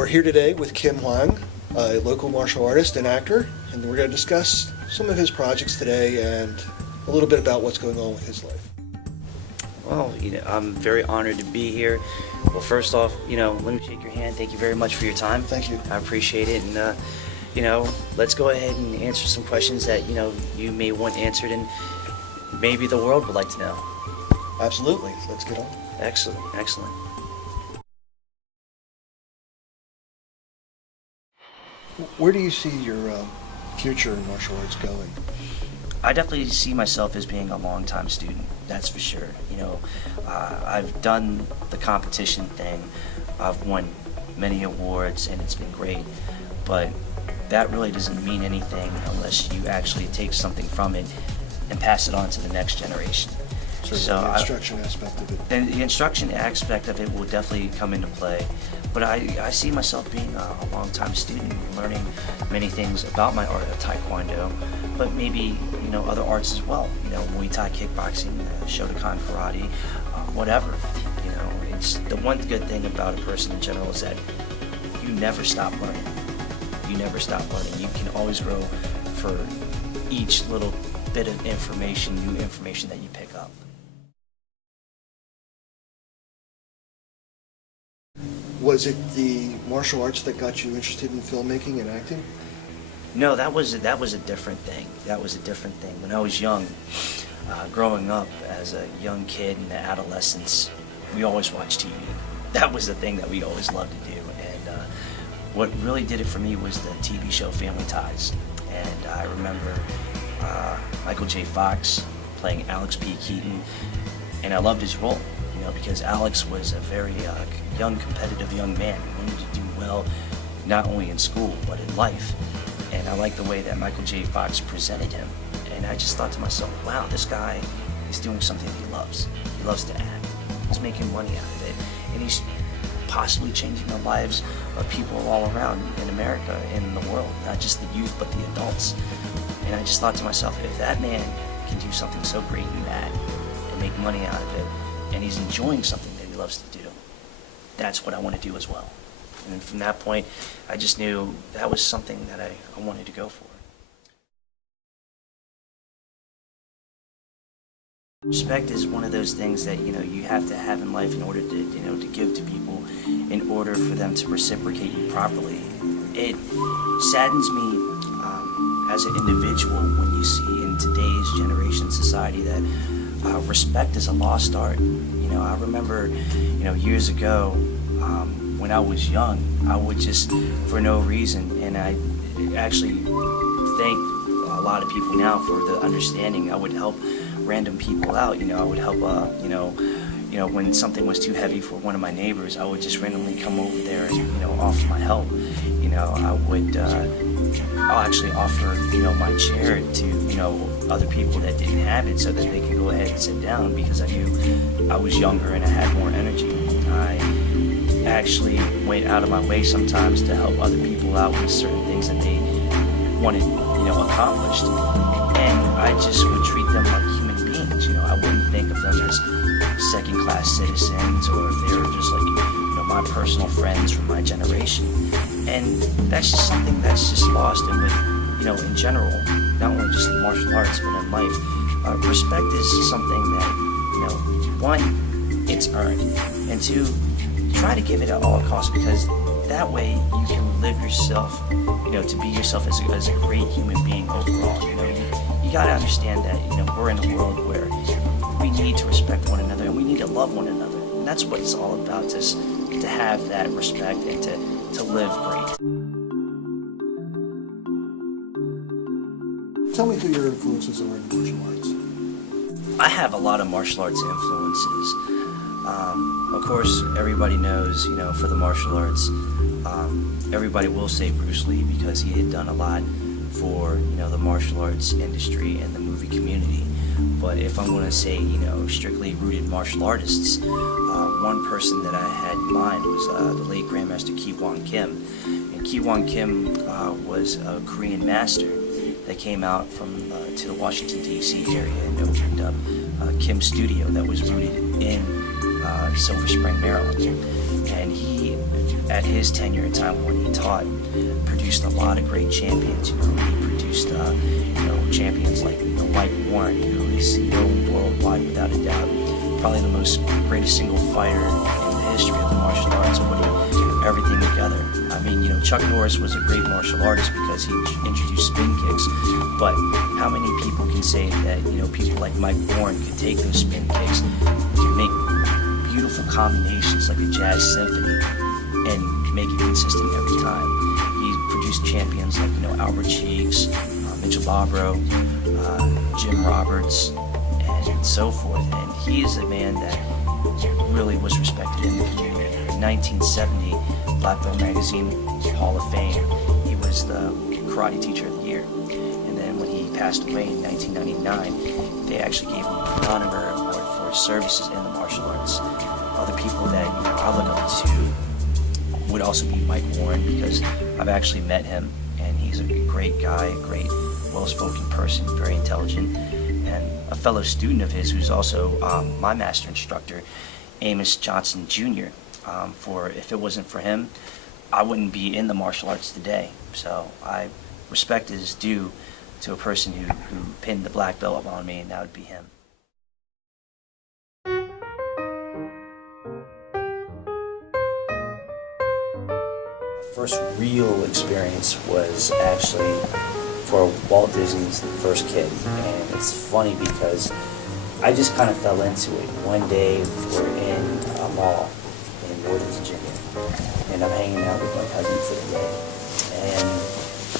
We're here today with Kim Hoang, a local martial artist and actor, and we're going to discuss some of his projects today and a little bit about what's going on with his life. Well, I'm very honored to be here. Well, first off, let me shake your hand. Thank you very much for your time. Thank you. I appreciate it, and let's go ahead and answer some questions that you may want answered, and maybe the world would like to know. Absolutely. Let's get on. Excellent, excellent. Where do you see your future in martial arts going? I definitely see myself as being a long-time student, that's for sure. I've done the competition thing. I've won many awards, and it's been great. But that really doesn't mean anything unless you actually take something from it and pass it on to the next generation. So the instruction aspect of it. And the instruction aspect of it will definitely come into play. But I see myself being a long-time student, learning many things about my art of Taekwondo, but maybe other arts as well. Muay Thai, kickboxing, Shotokan karate, whatever. It's the one good thing about a person in general is that you never stop learning. You never stop learning. You can always grow for each little bit of information, new information that you pick up. Was it the martial arts that got you interested in filmmaking and acting? No, that was a different thing. That was a different thing. When I was young, growing up as a young kid in the adolescence, we always watched TV. That was the thing that we always loved to do. And what really did it for me was the TV show Family Ties. And I remember Michael J. Fox playing Alex P. Keaton, and I loved his role. Because Alex was a very young, competitive young man who wanted to do well, not only in school, but in life. And I liked the way that Michael J. Fox presented him. And I just thought to myself, wow, this guy is doing something he loves. He loves to act. He's making money out of it. And he's possibly changing the lives of people all around in America and in the world, not just the youth, but the adults. And I just thought to myself, if that man can do something so great in that and make money out of it, and he's enjoying something that he loves to do, that's what I want to do as well. And from that point, I just knew that was something that I wanted to go for. Respect is one of those things that you have to have in life in order to give to people, in order for them to reciprocate you properly. It saddens me as an individual when you see in today's generation society that respect is a lost art. I remember, years ago, when I was young, I would just, for no reason, and I actually thank a lot of people now for the understanding. I would help random people out. I would help, when something was too heavy for one of my neighbors, I would just randomly come over there and, offer my help. I'll actually offer, my chair to, other people that didn't have it so that they could go ahead and sit down because I knew I was younger and I had more energy. I actually went out of my way sometimes to help other people out with certain things that they wanted, accomplished. And I just would treat them like human beings. I wouldn't think of them as second-class citizens or if they were just like, my personal friends from my generation. And that's just something that's just lost. And with, in general, not only just in martial arts, but in life, respect is something that, one, it's earned, and two, try to give it at all costs, because that way you can live yourself, to be yourself as a great human being overall. You gotta understand that, we're in a world where we need to respect one another and we need to love one another. And that's what it's all about, to have that respect and to live great. Tell me who your influences are in martial arts. I have a lot of martial arts influences. Of course, everybody knows, for the martial arts, everybody will say Bruce Lee because he had done a lot for, the martial arts industry and the movie community. But if I'm going to say, strictly rooted martial artists, one person that I had in mind was the late Grandmaster Kim Hoang. And Kim Hoang was a Korean master that came out to the Washington, D.C. area and opened up Kim's studio that was rooted in Silver Spring, Maryland. And he, at his tenure in time when he taught, produced a lot of great champions. He produced champions like Mike Warren, who is known worldwide without a doubt, probably the most greatest single fighter in the history of the martial arts, putting everything together. I mean, Chuck Norris was a great martial artist because he introduced spin kicks, but how many people can say that, people like Mike Warren could take those spin kicks, make beautiful combinations like a jazz symphony, and make it consistent every time. He produced champions like, Albert Cheeks, Mitchell Bobrow, Jim Roberts, and so forth. And he is a man that really was respected in the community. In 1970, Black Belt Magazine Hall of Fame, he was the karate teacher of the year. And then when he passed away in 1999, they actually gave him an honorary award for his services in the martial arts. Other people that I look up to would also be Mike Warren, because I've actually met him, and he's a great guy, a great, well-spoken person, very intelligent, and a fellow student of his who's also my master instructor, Amos Johnson Jr. If it wasn't for him, I wouldn't be in the martial arts today. So I respect is due to a person who pinned the black belt on me, and that would be him. First real experience was actually for Walt Disney's First Kid, and it's funny because I just kind of fell into it. One day we're in a mall in Northern Virginia, and I'm hanging out with my cousin for the day, and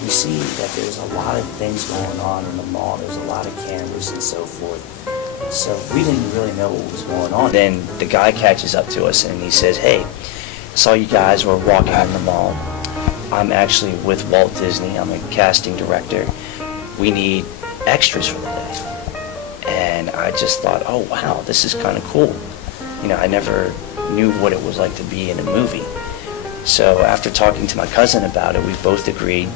we see that there's a lot of things going on in the mall. There's a lot of cameras and so forth. So we didn't really know what was going on. Then the guy catches up to us and he says, "Hey, saw you guys were walking in the mall. I'm actually with Walt Disney. I'm a casting director. We need extras for the day." And I just thought, oh wow, this is kind of cool. I never knew what it was like to be in a movie. So after talking to my cousin about it, we both agreed.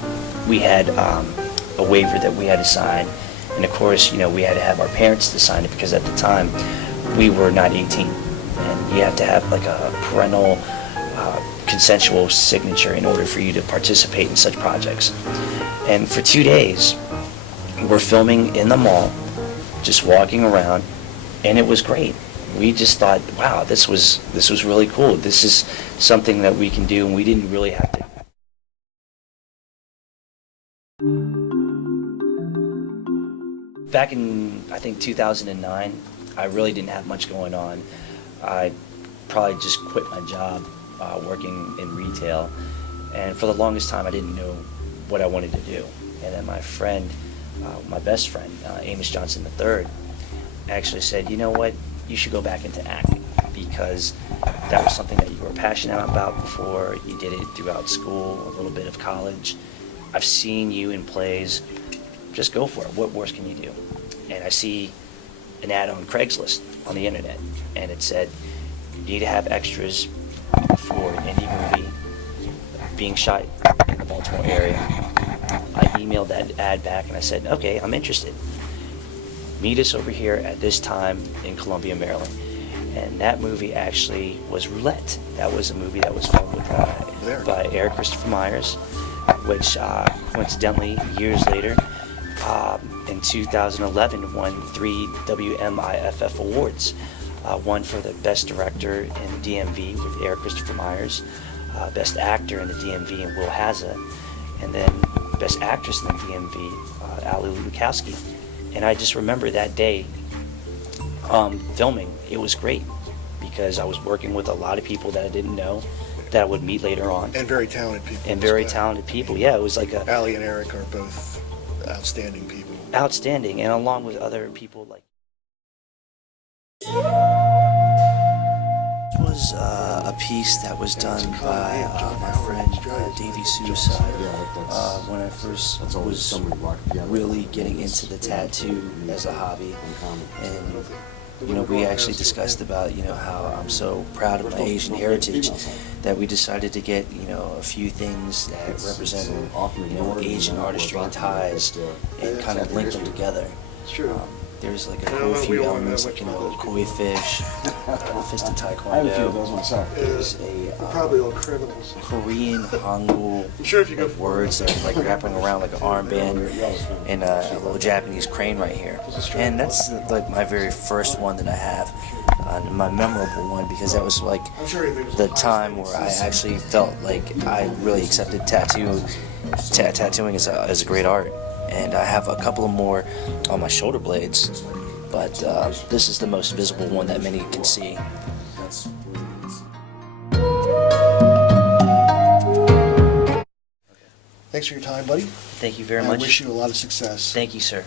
We had a waiver that we had to sign. And of course, we had to have our parents to sign it, because at the time we were not 18. And you have to have like a parental consensual signature in order for you to participate in such projects. And for 2 days, we're filming in the mall, just walking around, and it was great. We just thought, wow, this was really cool. This is something that we can do, and we didn't really have to. Back in, I think, 2009, I really didn't have much going on. I probably just quit my job working in retail, and for the longest time I didn't know what I wanted to do. And then my friend, my best friend, Amos Johnson III, actually said, "You know what, you should go back into acting, because that was something that you were passionate about before. You did it throughout school, a little bit of college. I've seen you in plays. Just go for it. What worse can you do?" And I see an ad on Craigslist on the internet, and it said, "You need to have extras for an indie movie being shot in the Baltimore area." I emailed that ad back and I said, "Okay, I'm interested. Meet us over here at this time in Columbia, Maryland." And that movie actually was Roulette. That was a movie that was filmed with, by Eric Christopher Myers, which coincidentally, years later, in 2011, won 3 WMIFF awards. One for the Best Director in the DMV with Eric Christopher Myers, Best Actor in the DMV in Will Hazza, and then Best Actress in the DMV, Ali Lukowski. And I just remember that day filming. It was great, because I was working with a lot of people that I didn't know, that I would meet later on. And very talented people. And very talented people, yeah. It was like Ali and Eric are both outstanding people. Outstanding, and along with other people like. This was a piece that was done by my friend Davey Suicide when I first was really getting into the tattoo as a hobby. And we actually discussed about how I'm so proud of my Asian heritage that we decided to get a few things that represent Asian artistry and ties, and kind of link them together. There's like a No, whole we few all know elements, which like, one of those koi fish, fisted taekwondo. I have a few of those myself. There's a They're probably all criminals. Korean Hangul I'm sure if you go like words that are like wrapping around like an armband, and a little Japanese crane right here. And that's like my very first one that I have, my memorable one, because that was like I'm sure there's the time where I actually felt like I really accepted tattooing as a great art. And I have a couple of more on my shoulder blades, but this is the most visible one that many can see. Thanks for your time, buddy. Thank you very I much. wish you a lot of success. Thank you, sir.